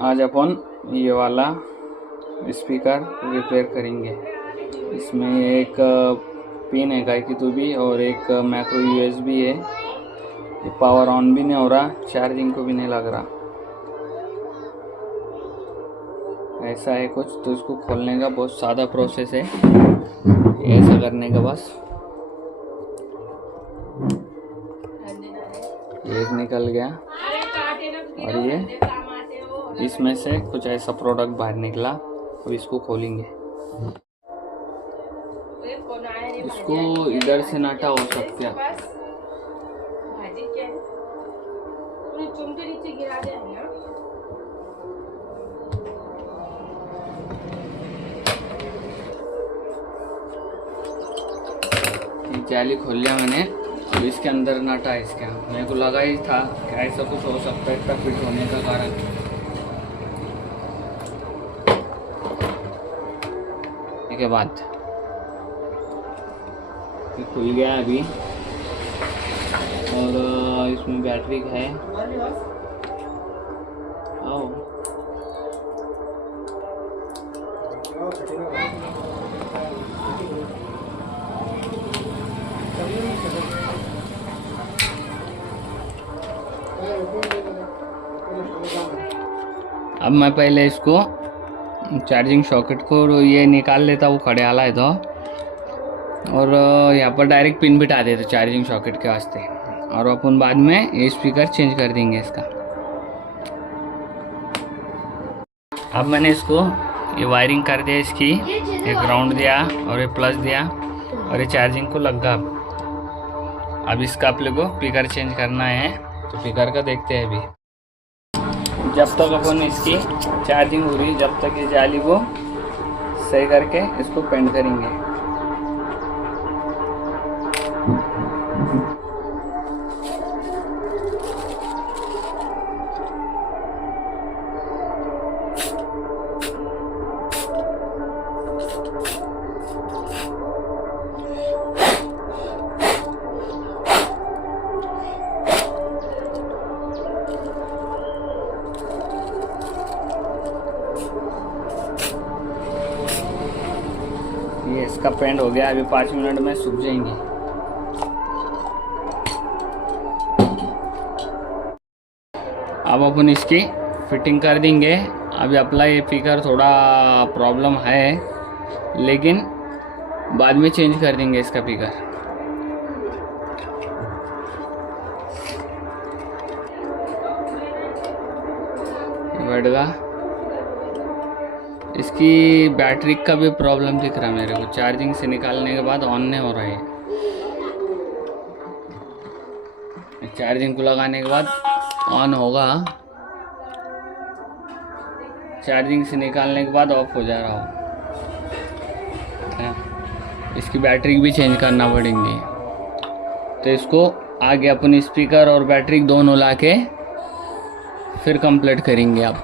आज अपन ये वाला स्पीकर रिपेयर करेंगे। इसमें एक पिन है गाय की तुबी और एक मैक्रो यूएसबी है। ये पावर ऑन भी नहीं हो रहा, चार्जिंग को भी नहीं लग रहा, ऐसा है कुछ। तो इसको खोलने का बहुत सादा प्रोसेस है, ऐसा करने का बस। एक निकल गया और ये इसमें से कुछ ऐसा प्रोडक्ट बाहर निकला। अब इसको खोलेंगे। इसको इधर से नाटा हो सकता है। जाली खोल लिया मैंने। अब इसके अंदर नाटा है इसका। मेरे को लगा ही था कि ऐसा कुछ हो सकता है इसका फिट होने का कारण। के बाद ये खुल गया अभी और इसमें बैटरी है। आओ अब मैं पहले इसको चार्जिंग सॉकेट को ये निकाल लेता, वो खड़े आला है तो, और यहाँ पर डायरेक्ट पिन बिठा देते चार्जिंग सॉकेट के वास्ते। और अपन बाद में ये स्पीकर चेंज कर देंगे इसका। अब मैंने इसको ये वायरिंग कर दिया, इसकी एक ग्राउंड दिया और ये प्लस दिया और ये चार्जिंग को लगा। अब इसका अपने को स्पीकर चेंज करना है, तो स्पीकर का देखते हैं अभी। जब तक अपन इसकी चार्जिंग हो रही, जब तक ये जाली को सही करके इसको पेंट करेंगे। ये इसका पेंट हो गया। अभी 5 मिनट में सूख जाएंगे। अब अपन इसकी फिटिंग कर देंगे। अभी अपना ये स्पीकर थोड़ा प्रॉब्लम है, लेकिन बाद में चेंज कर देंगे इसका स्पीकर। बढ़ेगा। इसकी बैटरी का भी प्रॉब्लम दिख रहा है मेरे को। चार्जिंग से निकालने के बाद ऑन नहीं हो रहा है। चार्जिंग को लगाने के बाद ऑन होगा, चार्जिंग से निकालने के बाद ऑफ हो जा रहा हो। इसकी बैटरी भी चेंज करना पड़ेंगी। तो इसको आगे अपन स्पीकर और बैटरी दोनों ला के फिर कंप्लीट करेंगे। अब